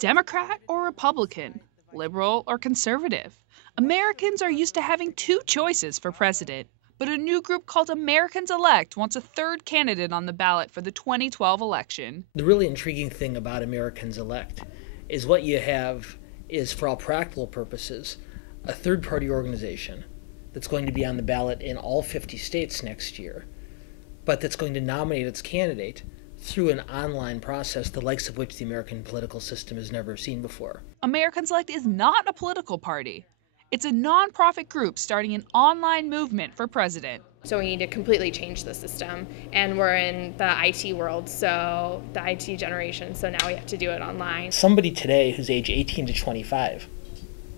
Democrat or Republican, liberal or conservative. Americans are used to having two choices for president, but a new group called Americans Elect wants a third candidate on the ballot for the 2012 election. The really intriguing thing about Americans Elect is what you have is, for all practical purposes, a third-party organization that's going to be on the ballot in all 50 states next year, but that's going to nominate its candidate through an online process, the likes of which the American political system has never seen before. Americans Elect is not a political party. It's a nonprofit group starting an online movement for president. So we need to completely change the system, and we're in the IT world, so the IT generation, so now we have to do it online. Somebody today who's age 18 to 25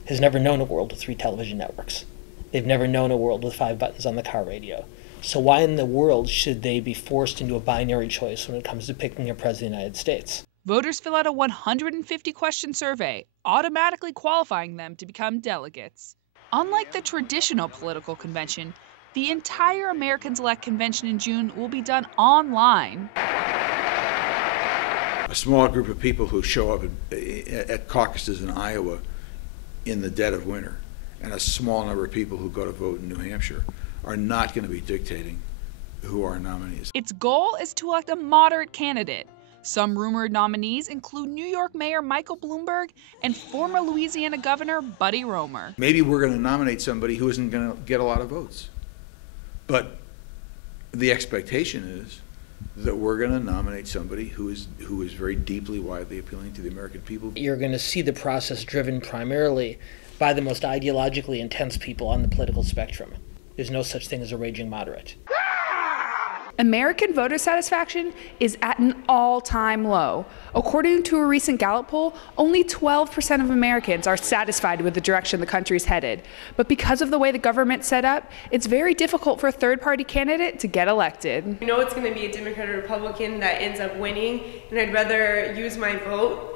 has never known a world with 3 television networks. They've never known a world with 5 buttons on the car radio. So why in the world should they be forced into a binary choice when it comes to picking a president of the United States? Voters fill out a 150-question survey, automatically qualifying them to become delegates. Unlike the traditional political convention, the entire Americans Elect convention in June will be done online. A small group of people who show up at caucuses in Iowa in the dead of winter, and a small number of people who go to vote in New Hampshire are not going to be dictating who our nominee is. Its goal is to elect a moderate candidate. Some rumored nominees include New York Mayor Michael Bloomberg and former Louisiana Governor Buddy Roemer. Maybe we're going to nominate somebody who isn't going to get a lot of votes. But the expectation is that we're going to nominate somebody who is very deeply, widely appealing to the American people. You're going to see the process driven primarily by the most ideologically intense people on the political spectrum. There's no such thing as a raging moderate. American voter satisfaction is at an all-time low. According to a recent Gallup poll, only 12% of Americans are satisfied with the direction the country is headed. But because of the way the government's set up, it's very difficult for a third-party candidate to get elected. I know it's going to be a Democrat or Republican that ends up winning, and I'd rather use my vote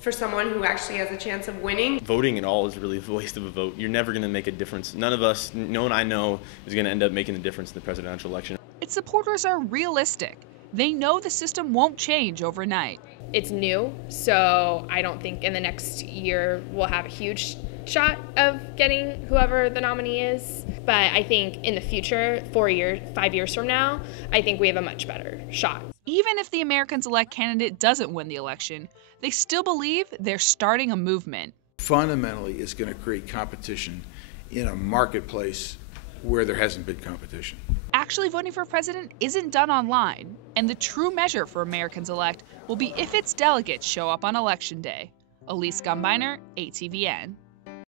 for someone who actually has a chance of winning. Voting at all is really a waste of a vote. You're never going to make a difference. None of us, no one I know, is going to end up making the difference in the presidential election. Its supporters are realistic. They know the system won't change overnight. It's new, so I don't think in the next year we'll have a huge shot of getting whoever the nominee is. But I think in the future, 5 years from now, I think we have a much better shot. Even if the Americans Elect candidate doesn't win the election, they still believe they're starting a movement. Fundamentally, it's going to create competition in a marketplace where there hasn't been competition. Actually voting for president isn't done online, and the true measure for Americans Elect will be if its delegates show up on Election Day. Elise Gumbiner, ATVN.